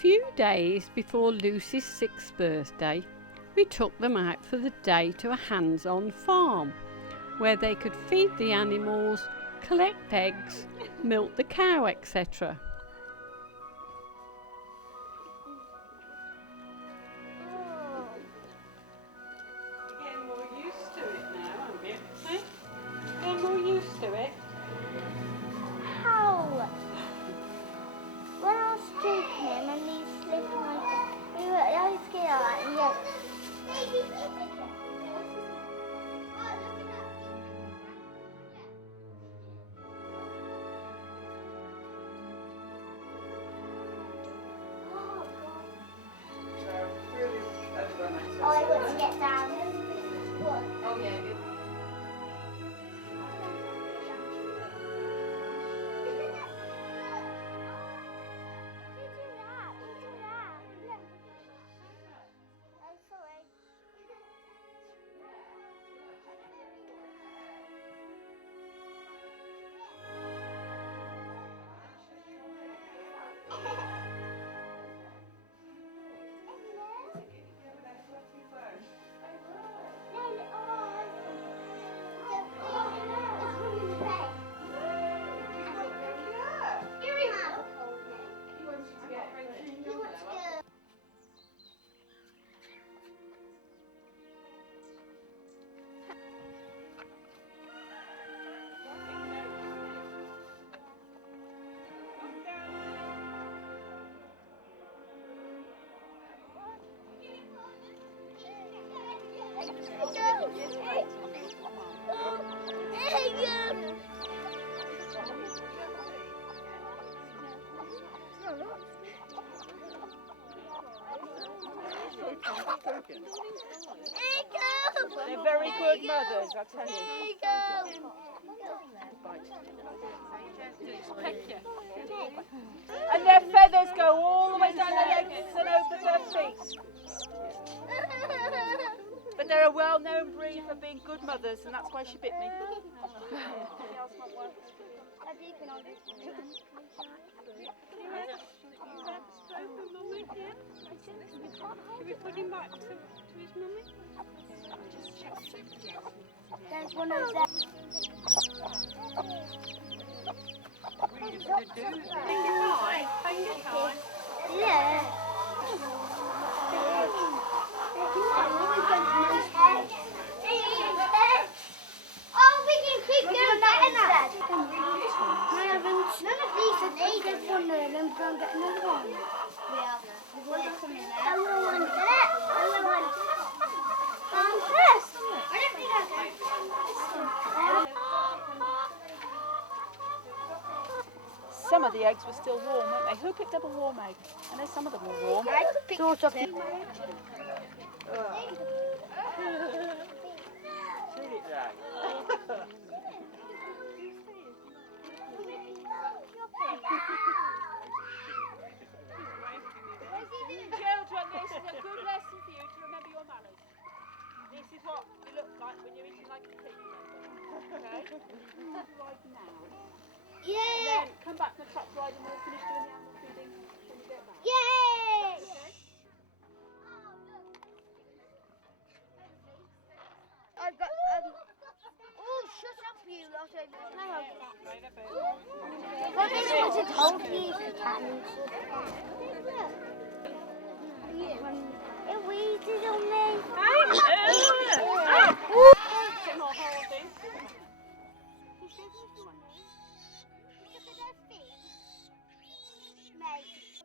few days before Lucy's 6th birthday, we took them out for the day to a hands-on farm where they could feed the animals, collect eggs, milk the cow, etc. You're getting more used to it now, aren't you? Hey? Getting more used to it. How? When I was stroking him and he slipped I was scared like, yes. Oh, I got to get down. What? Oh yeah. They're very good mothers, I tell you. And their feathers go all the way down their legs and over their feet. But they're a well-known breed for being good mothers, and that's why she bit me. Should we put him back to his mummy? There's one of them. Yeah. Oh, we can keep doing that instead. None of these are needed for them and go and get another one. Yeah. I will want that. I will want first. I don't think I can. Some of the eggs were still warm, weren't they? Who picked up a warm egg? I know some of them were warm. Sort of. Children, this is a good lesson for you to remember your manners. This is what you look like when you're eating like a pig. Okay? Right now. Yeah. And then come back from the truck ride and we'll finish doing the animal feeding when you get back. Yay! Okay? I've got oh, shut up, you lot over What is it to hold these cans? It wheezes on me.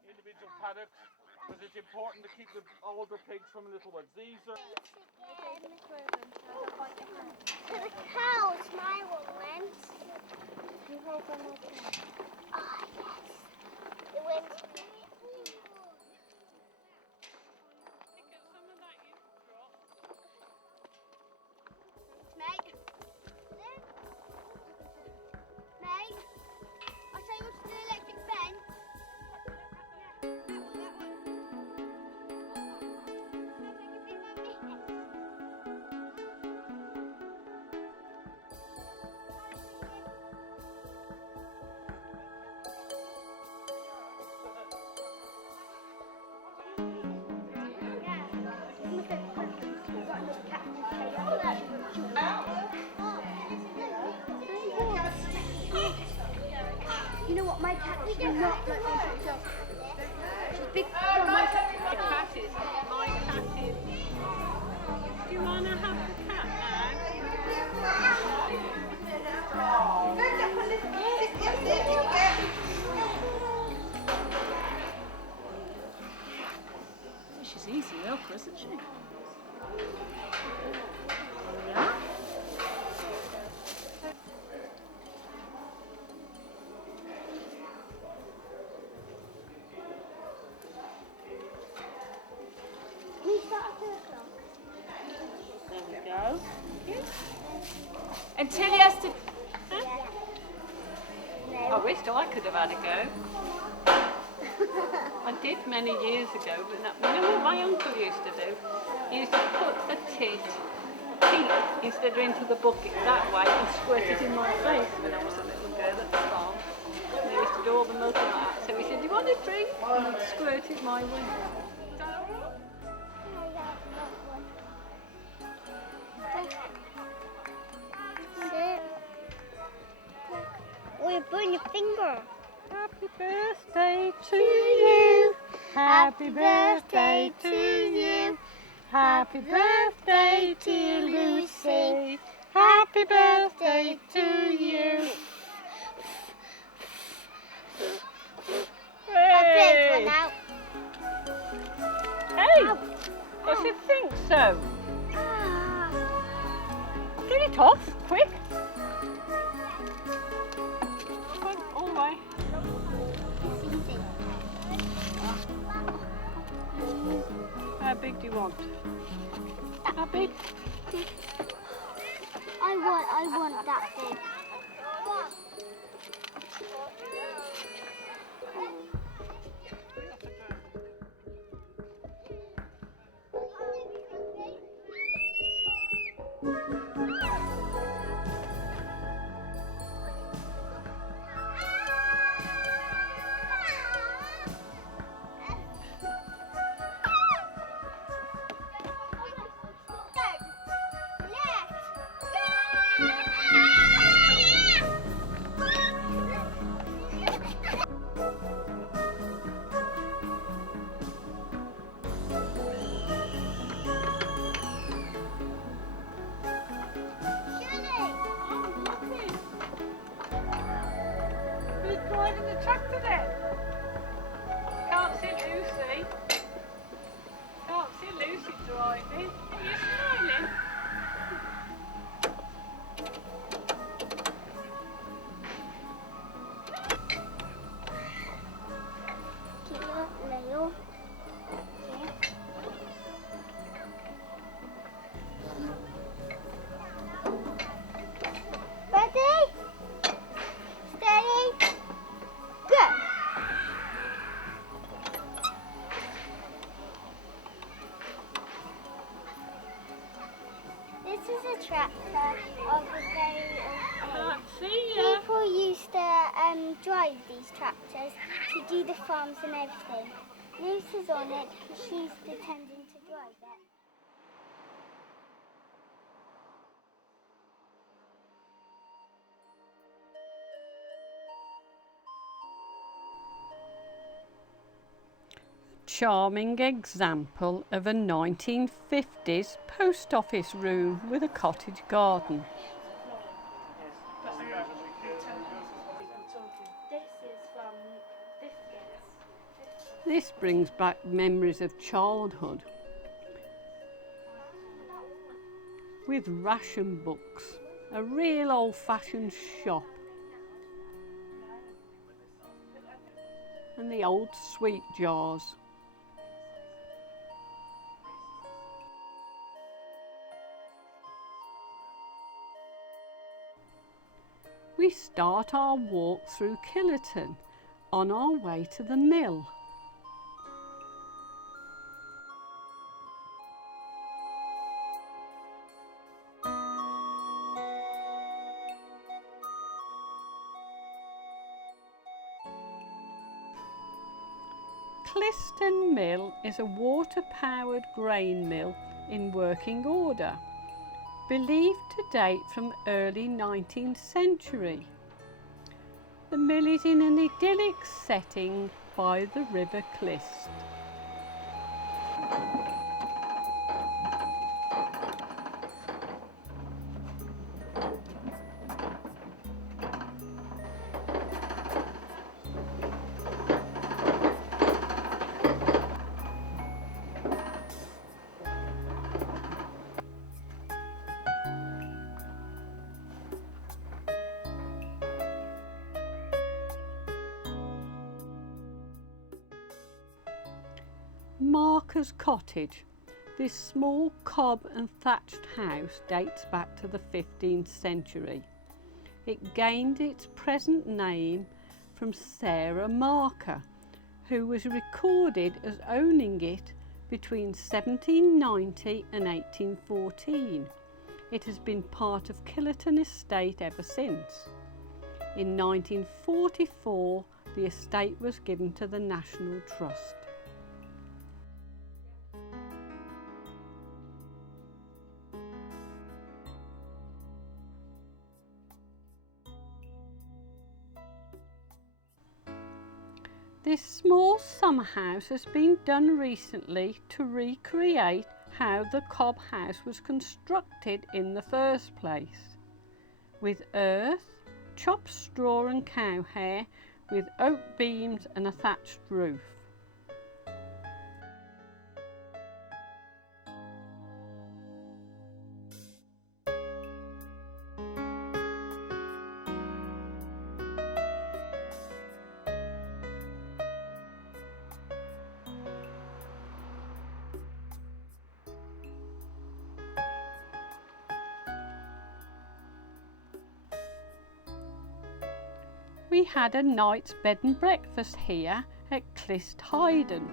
Individual paddocks, because it's important to keep the older pigs from the little ones. These are... The cows, my one went. You hold on my cow. Oh, yes. It went. Mate. Mate. I'll tell you what's the electric fence. We don't not let them put it up. She's big. My cat is. Do you want to have the cat now? She's easy milk, isn't she? We start at 2 o'clock. There we go. And Tilly has to... I wished I could have had a go. I did many years ago, but you know what my uncle used to do? He used to put a teat instead of into the bucket that way and squirt it in my face when I was a little girl at the farm. And he used to do all the milk like that. So he said, "Do you want a drink?" And he'd squirt it my way. Oh, you burn your finger. Happy birthday to you. Happy birthday to you. Happy birthday, dear Lucy. Happy birthday to you. I'll take one out. Hey, I should think so. Ah. Get it off, quick. All right. It's easy. How big do you want? How big? I want that big. Who's driving the tractor then? Can't see Lucy. Can't see Lucy driving. Are you smiling? Leo. Ready? Steady. Go. This is a tractor of the day of Can't see ya. People used to drive these tractors to do the farms and everything. Lucy's on it because she's pretending to drive it. Charming example of a 1950s post office room with a cottage garden. This is from biscuits. This brings back memories of childhood. With ration books, a real old-fashioned shop. And the old sweet jars. We start our walk through Killerton on our way to the mill. Cliston Mill is a water-powered grain mill in working order, believed to date from early 19th century. The mill is in an idyllic setting by the River Clyst. Marker's Cottage. This small cob and thatched house dates back to the 15th century. It gained its present name from Sarah Marker, who was recorded as owning it between 1790 and 1814. It has been part of Killerton Estate ever since. In 1944, the estate was given to the National Trust. This small summer house has been done recently to recreate how the cob house was constructed in the first place, with earth, chopped straw and cow hair, with oak beams and a thatched roof. We had a night's bed and breakfast here at Clyst Hyden,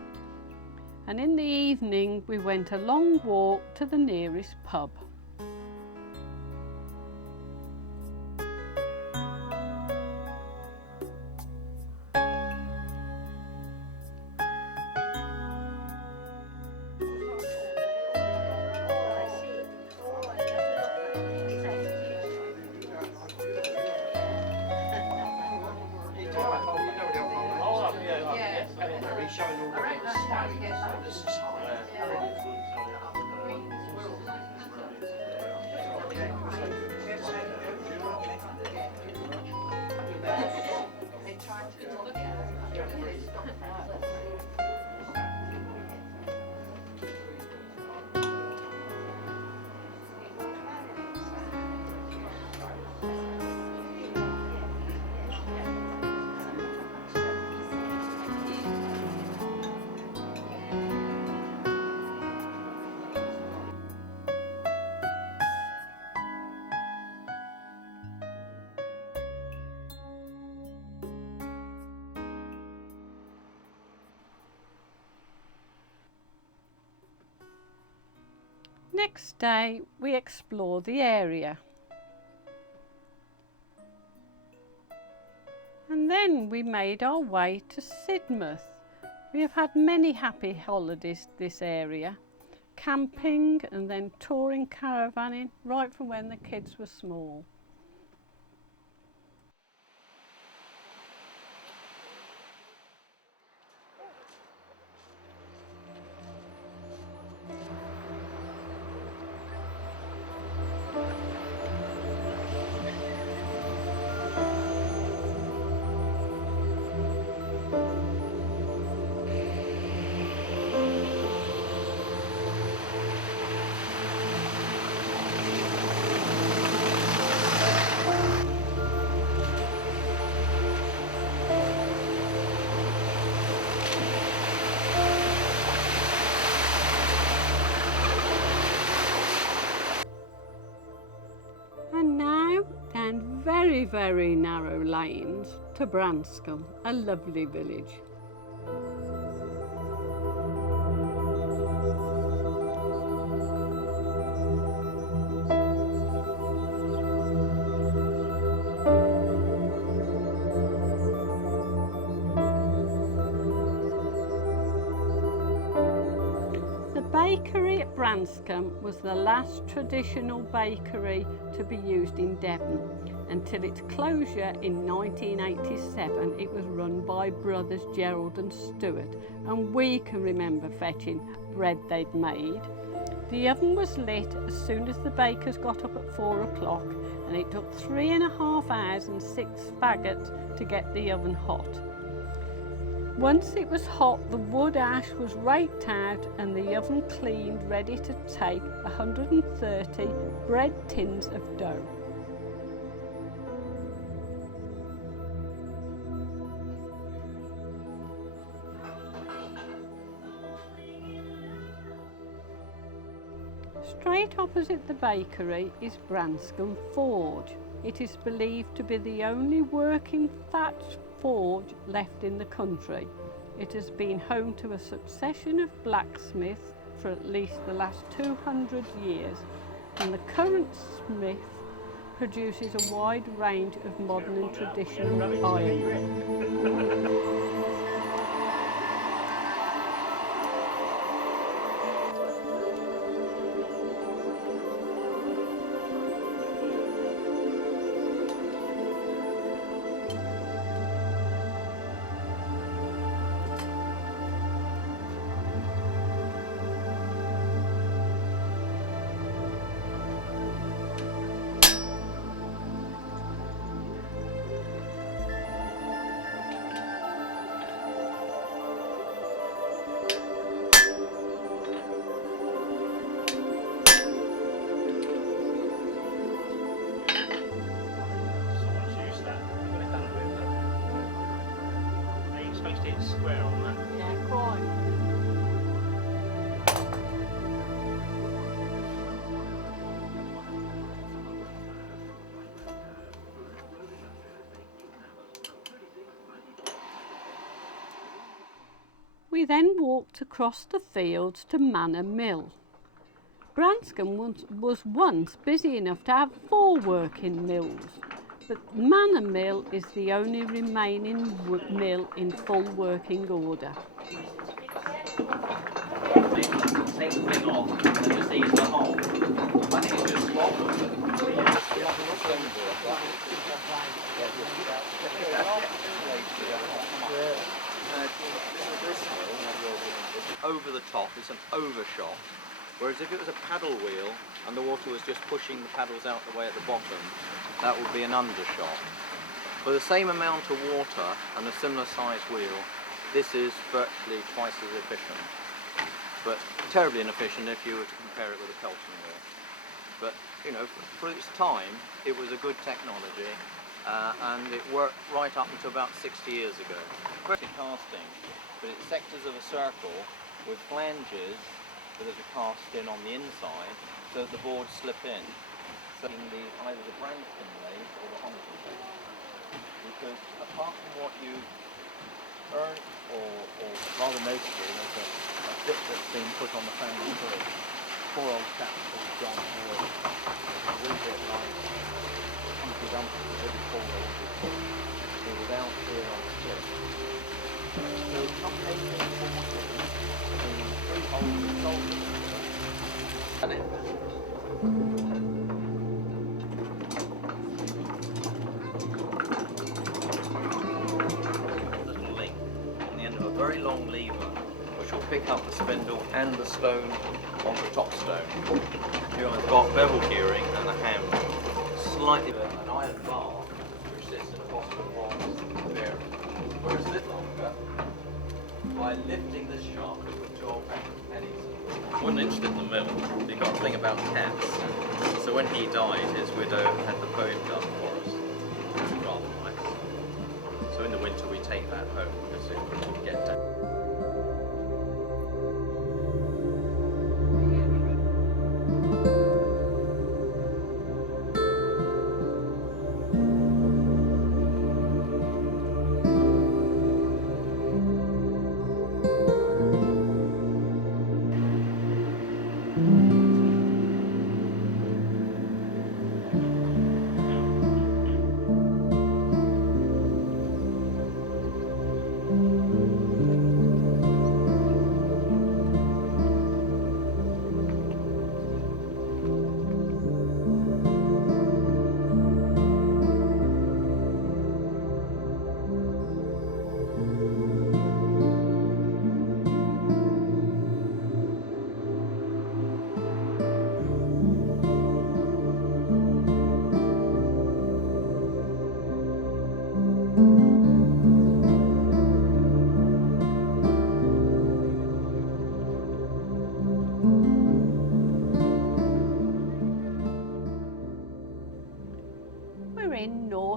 and in the evening we went a long walk to the nearest pub. Next day we explored the area, and then we made our way to Sidmouth. We have had many happy holidays this area, camping and then touring caravanning right from when the kids were small. And now down very, very narrow lanes to Branscombe, a lovely village. The bakery at Branscombe was the last traditional bakery to be used in Devon, Until its closure in 1987, it was run by brothers Gerald and Stuart, and we can remember fetching bread they'd made. The oven was lit as soon as the bakers got up at 4 o'clock, and it took 3.5 hours and 6 faggots to get the oven hot. Once it was hot, the wood ash was raked out and the oven cleaned, ready to take 130 bread tins of dough. Straight opposite the bakery is Branscombe Forge. It is believed to be the only working thatched forge left in the country. It has been home to a succession of blacksmiths for at least the last 200 years, and the current smith produces a wide range of modern and traditional iron. Square on that. Yeah, quite. We then walked across the fields to Manor Mill. Branscombe was once busy enough to have 4 working mills, but Manor Mill is the only remaining mill in full working order. Take the thing off and just ease the hole. I think it's just swap over the top, it's an overshot. Whereas if it was a paddle wheel and the water was just pushing the paddles out the way at the bottom, that would be an undershot. For the same amount of water and a similar sized wheel, this is virtually twice as efficient. But terribly inefficient if you were to compare it with a Pelton wheel. But, you know, for its time, it was a good technology, and it worked right up until about 60 years ago. Casting, but it's sectors of a circle with flanges that are cast in on the inside so that the boards slip in. So in either the Branscombe lathe or the Honiton lathe. Because apart from what you earn, or rather notably, there's a bit that's been put on the family tree. Poor old chap called John Hall, a little bit like Humpty Dumpty, really poor old dude. He was out here on the ship. So come 1840, the freehold sold it. And little link on the end of a very long lever, which will pick up the spindle and the stone on the top stone. Here I've got bevel gearing and a hand. Slightly an iron bar, which sits in a bottom of bronze bearing. Whereas this longer, by lifting this shaft, it would 12 pennies. Wasn't interested in the mill. He got a thing about cats. So when he died, his widow had the poem done for us. Which was rather nice. So in the winter we take that home because it would get down.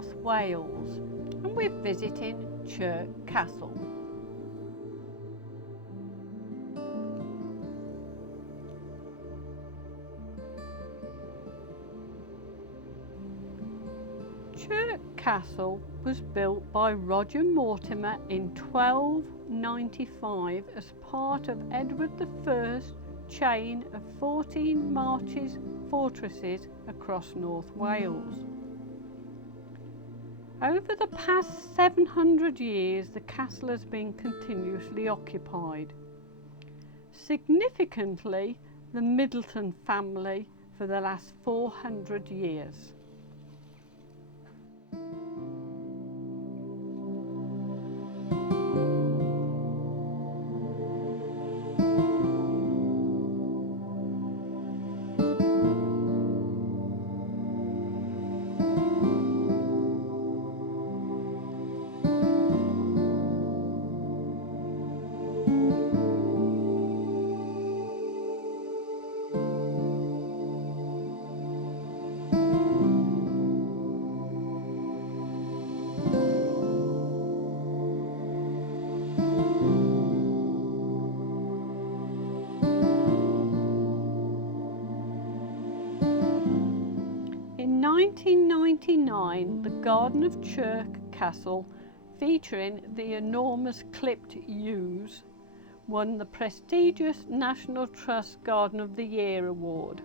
North Wales, and we're visiting Chirk Castle. Chirk Castle was built by Roger Mortimer in 1295 as part of Edward I's chain of 14 marches fortresses across North Wales. Over the past 700 years, the castle has been continuously occupied. Significantly, the Middleton family for the last 400 years. In 1999, the Garden of Chirk Castle, featuring the enormous clipped yews, won the prestigious National Trust Garden of the Year award.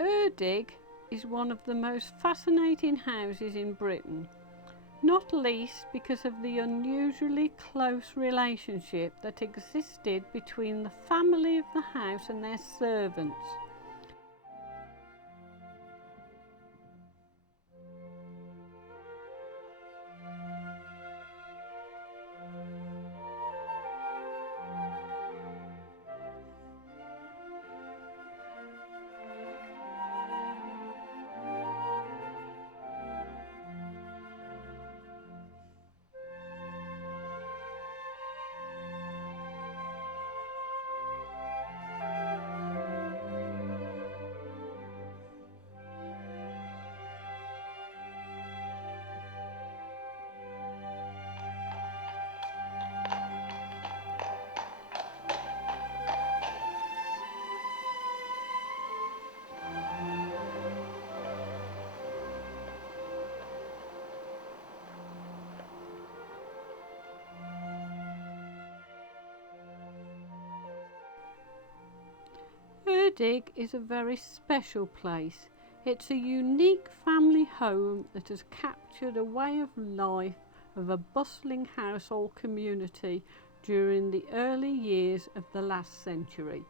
Erdig is one of the most fascinating houses in Britain, not least because of the unusually close relationship that existed between the family of the house and their servants. Erdig is a very special place. It's a unique family home that has captured a way of life of a bustling household community during the early years of the last century.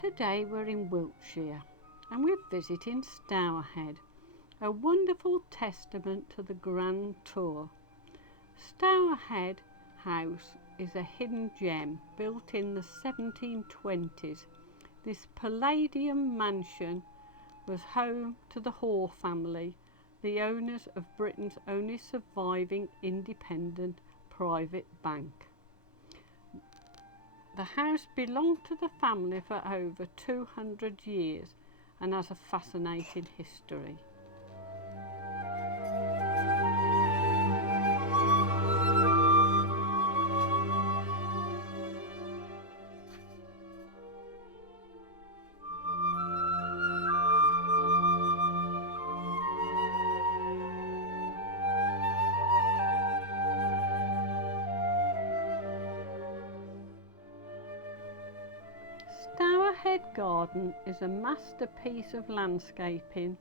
Today we're in Wiltshire and we're visiting Stourhead, a wonderful testament to the Grand Tour. Stourhead House is a hidden gem built in the 1720s. This Palladian mansion was home to the Hoare family, the owners of Britain's only surviving independent private bank. The house belonged to the family for over 200 years and has a fascinating history. Stourhead Garden is a masterpiece of landscaping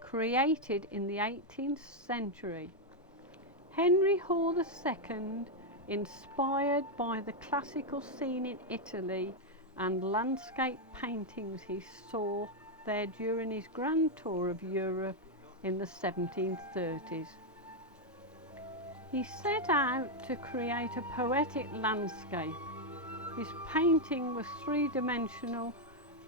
created in the 18th century. Henry Hoare II, inspired by the classical scene in Italy and landscape paintings he saw there during his grand tour of Europe in the 1730s. He set out to create a poetic landscape. His painting was three-dimensional,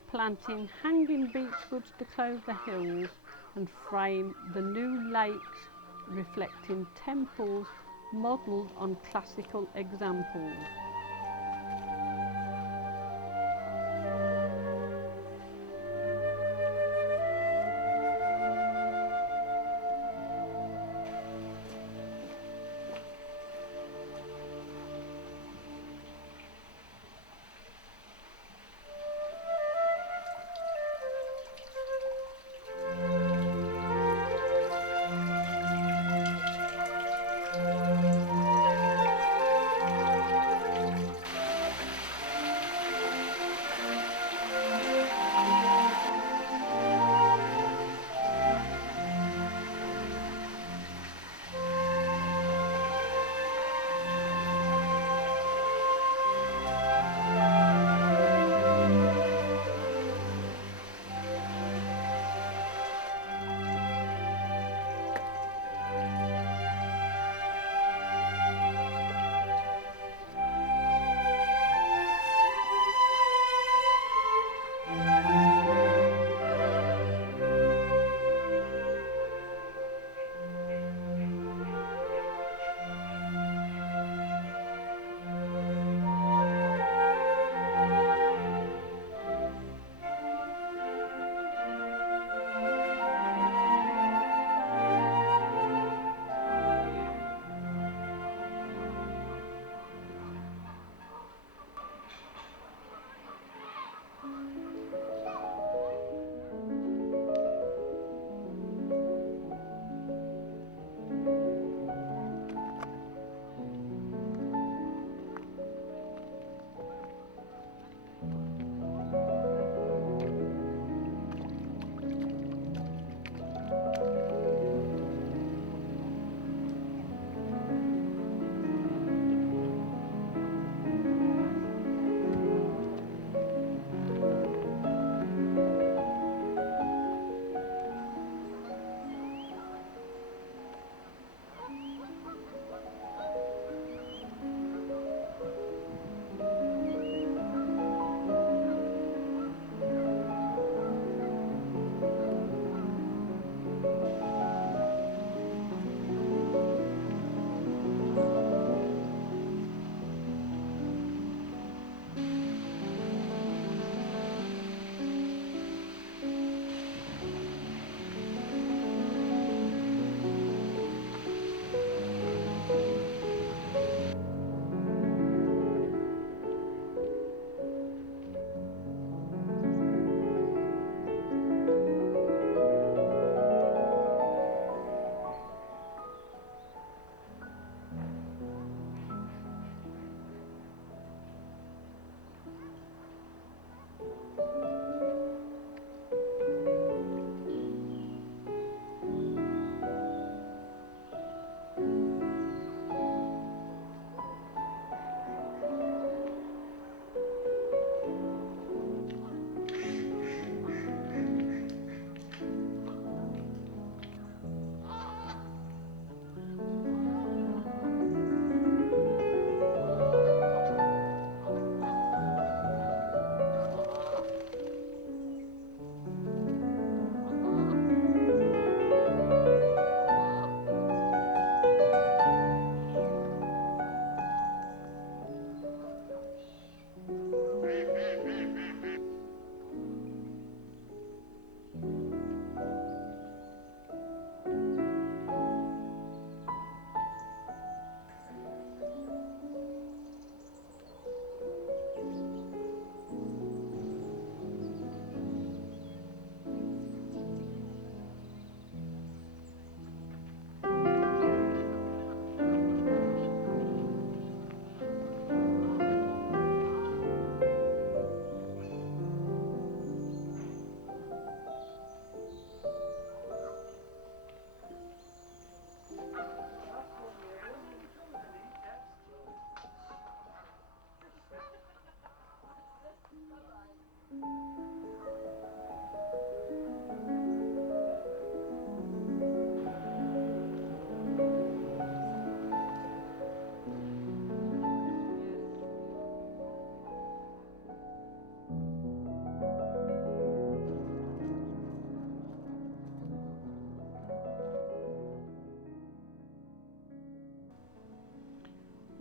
planting hanging beechwoods to clothe the hills and frame the new lakes, reflecting temples modelled on classical examples.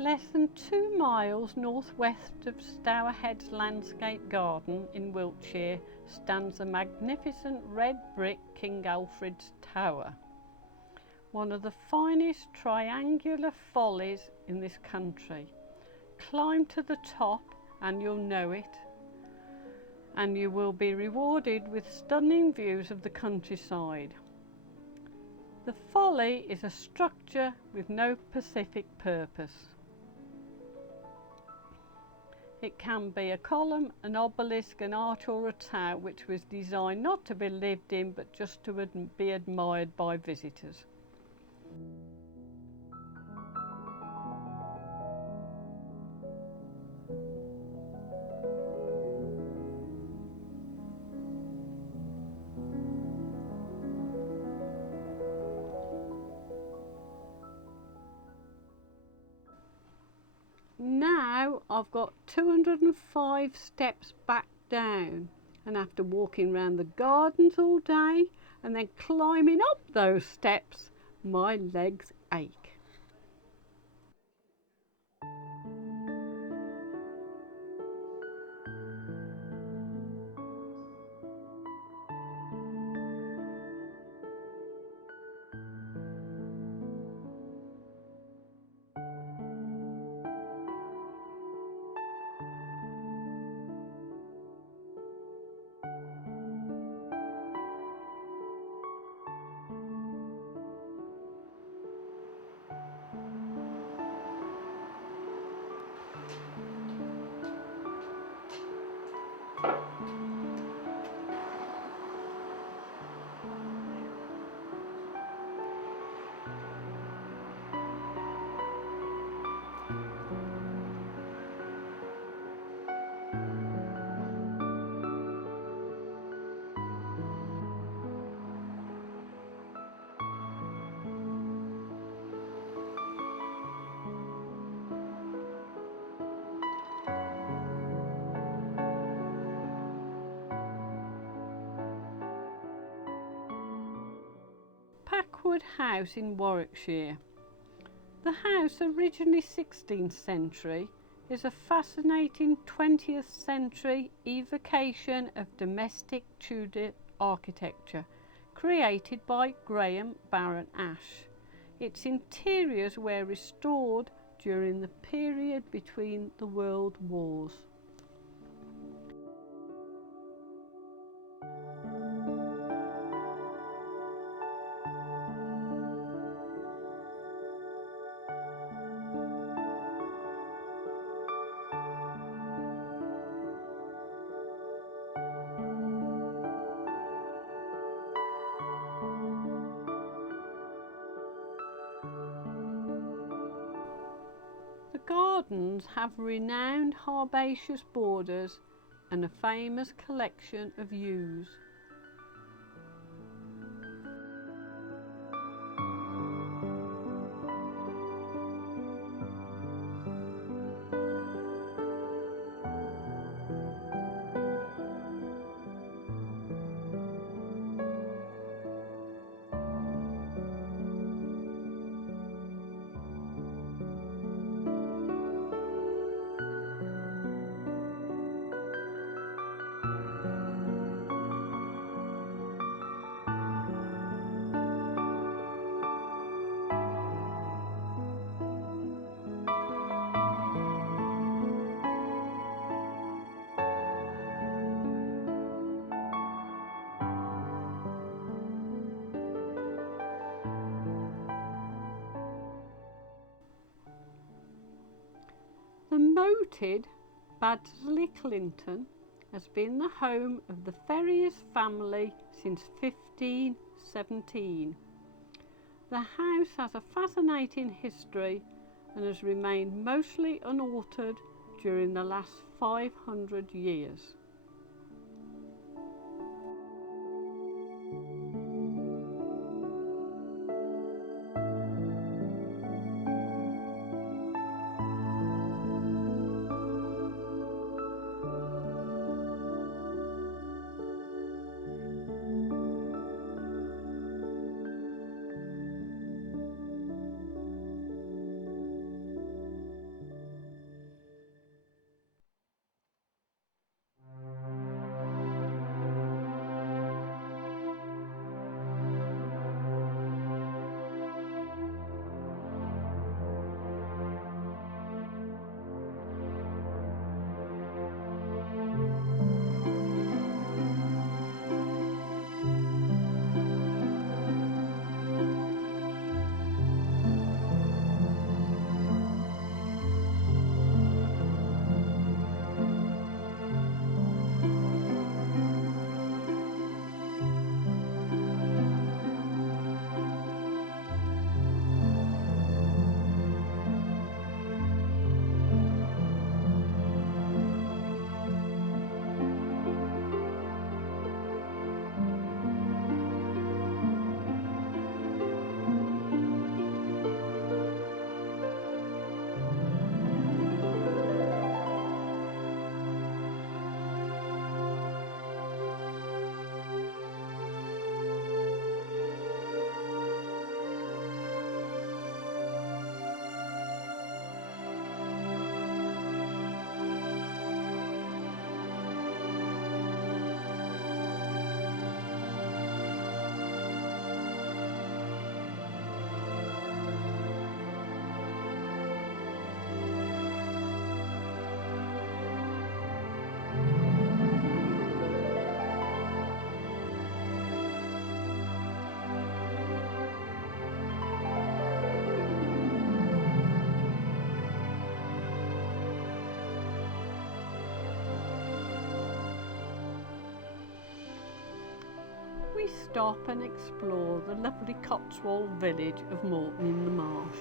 Less than 2 miles northwest of Stourhead's Landscape Garden in Wiltshire stands the magnificent red brick King Alfred's Tower, one of the finest triangular follies in this country. Climb to the top and you'll know it, and you will be rewarded with stunning views of the countryside. The folly is a structure with no specific purpose. It can be a column, an obelisk, an arch or a tower which was designed not to be lived in but just to be admired by visitors. Now I've got 205 steps back down, and after walking around the gardens all day and then climbing up those steps, my legs ache. Packwood House in Warwickshire. The house, originally 16th century, is a fascinating 20th century evocation of domestic Tudor architecture created by Graham Baron Ashe. Its interiors were restored during the period between the World Wars. The gardens have renowned herbaceous borders and a famous collection of yews. The moated Baddesley Clinton has been the home of the Ferriers family since 1517. The house has a fascinating history and has remained mostly unaltered during the last 500 years. stop and explore the lovely Cotswold village of Morton in the Marsh.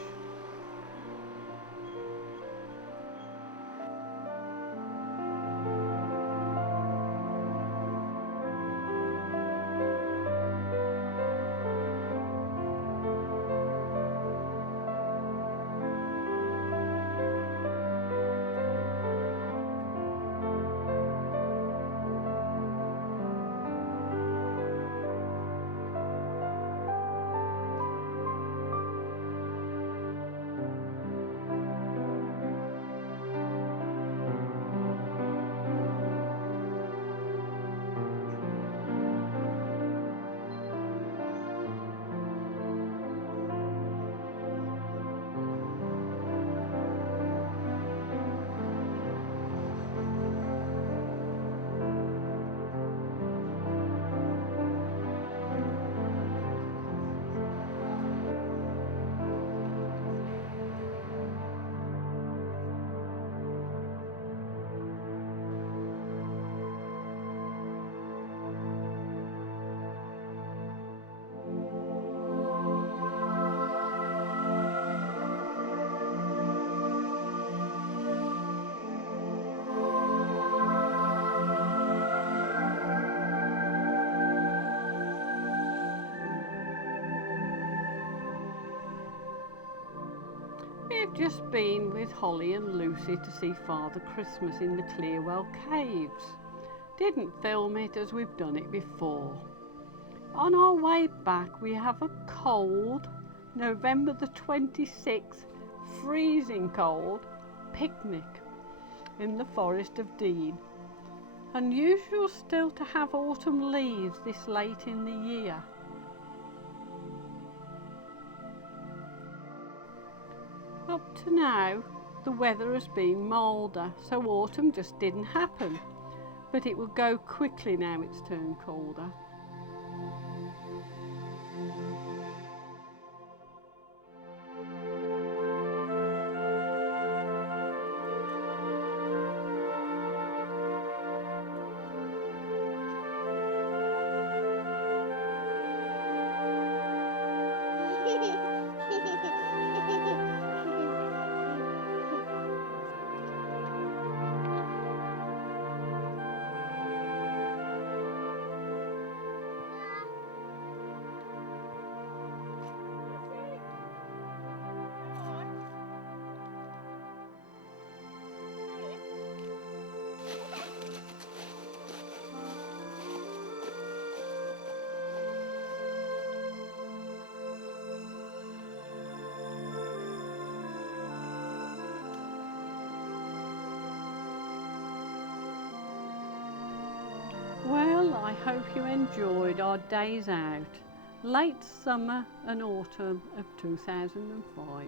We've just been with Holly and Lucy to see Father Christmas in the Clearwell Caves. Didn't film it as we've done it before. On our way back we have a cold, November the 26th, freezing cold, picnic in the Forest of Dean. Unusual still to have autumn leaves this late in the year. Up to now, the weather has been milder, so autumn just didn't happen. But it will go quickly now it's turned colder. Well, I hope you enjoyed our days out, late summer and autumn of 2005.